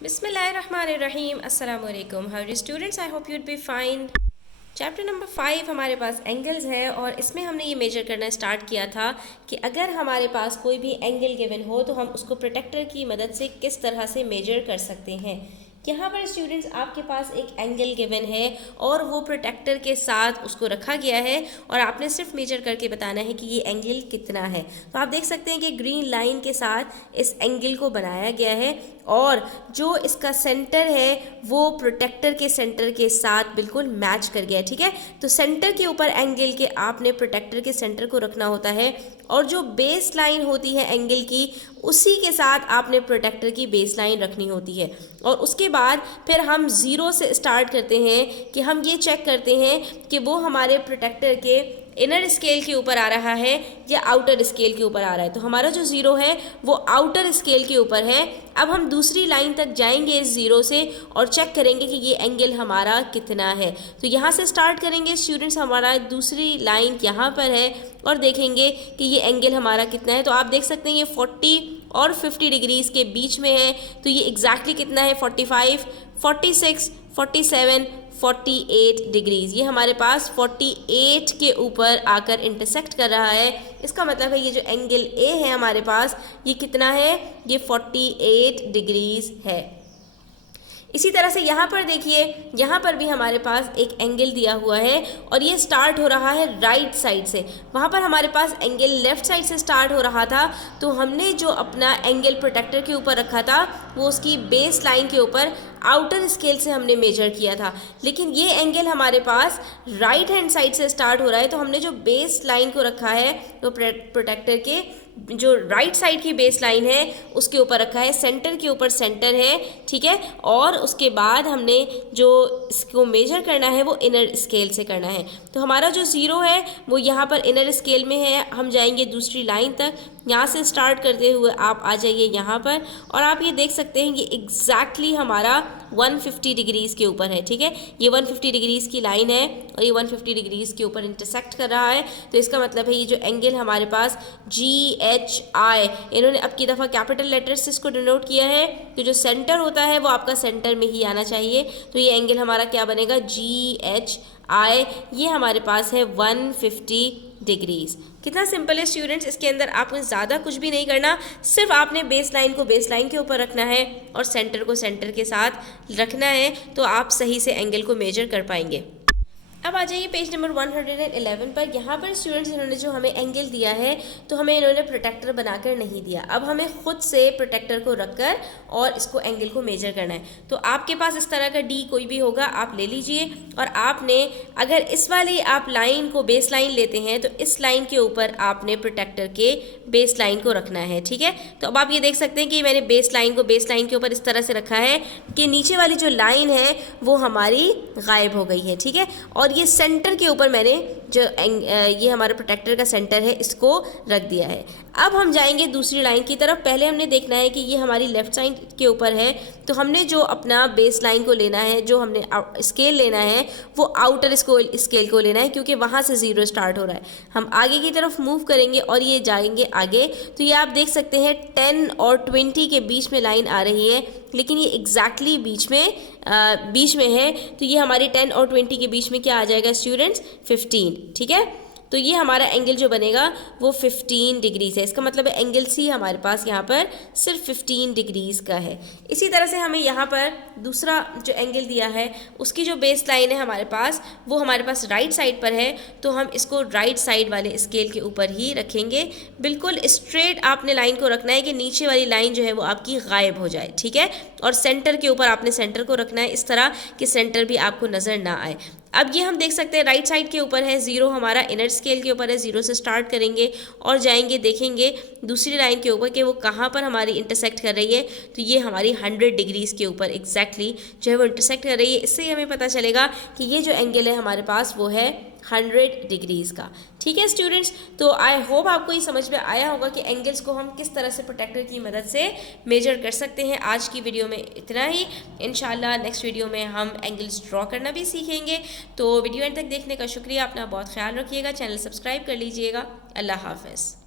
बिस्मिल्लाहिर्रहमानिर्रहीम अस्सलाम वालेकुम। How are you students, I hope you'd be fine. Chapter number 5 हमारे पास एंगल्स है और इसमें हमने ये मेजर करना स्टार्ट किया था कि अगर हमारे पास कोई भी एंगल गिवन हो तो हम उसको प्रोटेक्टर की मदद से किस तरह से मेजर कर सकते हैं। यहाँ पर स्टूडेंट्स आपके पास एक एंगल गिवन है और वो प्रोटेक्टर के साथ उसको रखा गया है और आपने सिर्फ मेजर करके बताना है कि ये एंगल कितना है। तो आप देख सकते हैं कि ग्रीन लाइन के साथ इस एंगल को बनाया गया है और जो इसका सेंटर है वो प्रोटेक्टर के सेंटर के साथ बिल्कुल मैच कर गया है। ठीक है, तो सेंटर के ऊपर एंगल के आपने प्रोटेक्टर के सेंटर को रखना होता है और जो बेस लाइन होती है एंगल की उसी के साथ आपने प्रोटेक्टर की बेस लाइन रखनी होती है। और उसके बाद फिर हम ज़ीरो से स्टार्ट करते हैं कि हम ये चेक करते हैं कि वो हमारे प्रोटेक्टर के इनर स्केल के ऊपर आ रहा है या आउटर स्केल के ऊपर आ रहा है। तो हमारा जो ज़ीरो है वो आउटर स्केल के ऊपर है। अब हम दूसरी लाइन तक जाएंगे इस ज़ीरो से और चेक करेंगे कि ये एंगल हमारा कितना है। तो यहाँ से स्टार्ट करेंगे स्टूडेंट्स, हमारा दूसरी लाइन यहाँ पर है और देखेंगे कि ये एंगल हमारा कितना है। तो आप देख सकते हैं ये 40 और 50 डिग्रीज़ के बीच में है। तो ये एग्जैक्टली कितना है, 45, 46, 47, 48 डिग्रीज़। ये हमारे पास 48 के ऊपर आकर इंटरसेक्ट कर रहा है। इसका मतलब है ये जो एंगल ए है हमारे पास ये कितना है, ये 48 डिग्रीज़ है। इसी तरह से यहाँ पर देखिए, यहाँ पर भी हमारे पास एक एंगल दिया हुआ है और ये स्टार्ट हो रहा है राइट साइड से। वहाँ पर हमारे पास एंगल लेफ़्ट साइड से स्टार्ट हो रहा था। तो हमने जो अपना एंगल प्रोटेक्टर के ऊपर रखा था वो उसकी बेस लाइन के ऊपर आउटर स्केल से हमने मेजर किया था। लेकिन ये एंगल हमारे पास राइट हैंड साइड से स्टार्ट हो रहा है। तो हमने जो बेस लाइन को रखा है वो प्रोटेक्टर के जो राइट साइड की बेस लाइन है उसके ऊपर रखा है, सेंटर के ऊपर सेंटर है। ठीक है, और उसके बाद हमने जो इसको मेजर करना है वो इनर स्केल से करना है। तो हमारा जो ज़ीरो है वो यहाँ पर इनर स्केल में है। हम जाएंगे दूसरी लाइन तक, यहाँ से स्टार्ट करते हुए आप आ जाइए यहाँ पर और आप ये देख सकते हैं ये एग्जैक्टली हमारा 150 डिग्रीज़ के ऊपर है। ठीक है, ये 150 डिग्रीज़ की लाइन है और ये 150 डिग्रीज़ के ऊपर इंटरसेक्ट कर रहा है। तो इसका मतलब है ये जो एंगल हमारे पास GHI, इन्होंने अब की दफ़ा कैपिटल लेटर्स से इसको डिनोट किया है। तो जो सेंटर होता है वो आपका सेंटर में ही आना चाहिए। तो ये एंगल हमारा क्या बनेगा, GHI। ये हमारे पास है 150 डिग्रीज़। कितना सिंपल है स्टूडेंट्स, इसके अंदर आपको ज़्यादा कुछ भी नहीं करना, सिर्फ आपने बेस लाइन को बेस लाइन के ऊपर रखना है और सेंटर को सेंटर के साथ रखना है। तो आप सही से एंगल को मेजर कर पाएंगे। अब आ जाइए पेज नंबर 111 पर। यहाँ पर स्टूडेंट्स इन्होंने जो हमें एंगल दिया है तो हमें इन्होंने प्रोटेक्टर बनाकर नहीं दिया। अब हमें खुद से प्रोटेक्टर को रखकर और इसको एंगल को मेजर करना है। तो आपके पास इस तरह का डी कोई भी होगा आप ले लीजिए और आपने अगर इस वाली आप लाइन को बेस लाइन लेते हैं तो इस लाइन के ऊपर आपने प्रोटेक्टर के बेस लाइन को रखना है। ठीक है, तो अब आप ये देख सकते हैं कि मैंने बेस लाइन को बेस लाइन के ऊपर इस तरह से रखा है कि नीचे वाली जो लाइन है वो हमारी गायब हो गई है। ठीक है, और ये सेंटर के ऊपर मैंने जो ये हमारा प्रोटेक्टर का सेंटर है इसको रख दिया है। अब हम जाएंगे दूसरी लाइन की तरफ। पहले हमने देखना है कि ये हमारी लेफ़्ट साइड के ऊपर है। तो हमने जो अपना बेस लाइन को लेना है, जो हमने स्केल लेना है वो आउटर स्केल को लेना है क्योंकि वहाँ से ज़ीरो स्टार्ट हो रहा है। हम आगे की तरफ मूव करेंगे और ये जाएंगे आगे। तो ये आप देख सकते हैं 10 और 20 के बीच में लाइन आ रही है, लेकिन ये एग्जैक्टली बीच में है। तो ये हमारी 10 और 20 के बीच में क्या आ जाएगा स्टूडेंट्स, 15। ठीक है, तो ये हमारा एंगल जो बनेगा वो 15 डिग्रीज़ है। इसका मतलब है एंगल सी हमारे पास यहाँ पर सिर्फ 15 डिग्रीज़ का है। इसी तरह से हमें यहाँ पर दूसरा जो एंगल दिया है उसकी जो बेस लाइन है हमारे पास वो हमारे पास राइट साइड पर है। तो हम इसको राइट साइड वाले स्केल के ऊपर ही रखेंगे। बिल्कुल स्ट्रेट आपने लाइन को रखना है कि नीचे वाली लाइन जो है वो आपकी गायब हो जाए। ठीक है, और सेंटर के ऊपर आपने सेंटर को रखना है इस तरह कि सेंटर भी आपको नज़र ना आए। अब ये हम देख सकते हैं राइट साइड के ऊपर है, ज़ीरो हमारा इनर स्केल के ऊपर है। ज़ीरो से स्टार्ट करेंगे और जाएंगे देखेंगे दूसरी लाइन के ऊपर कि वो कहाँ पर हमारी इंटरसेक्ट कर रही है। तो ये हमारी 100 डिग्रीज़ के ऊपर एग्जैक्टली जो है वो इंटरसेक्ट कर रही है। इससे ही हमें पता चलेगा कि ये जो एंगल है हमारे पास वो है 100 डिग्रीज़ का। ठीक है स्टूडेंट्स, तो आई होप आपको ये समझ में आया होगा कि एंगल्स को हम किस तरह से प्रोटेक्टर की मदद से मेजर कर सकते हैं। आज की वीडियो में इतना ही। इंशाल्लाह नेक्स्ट वीडियो में हम एंगल्स ड्रॉ करना भी सीखेंगे। तो वीडियो एंड तक देखने का शुक्रिया। अपना बहुत ख्याल रखिएगा, चैनल सब्सक्राइब कर लीजिएगा। अल्लाह हाफ़िज़।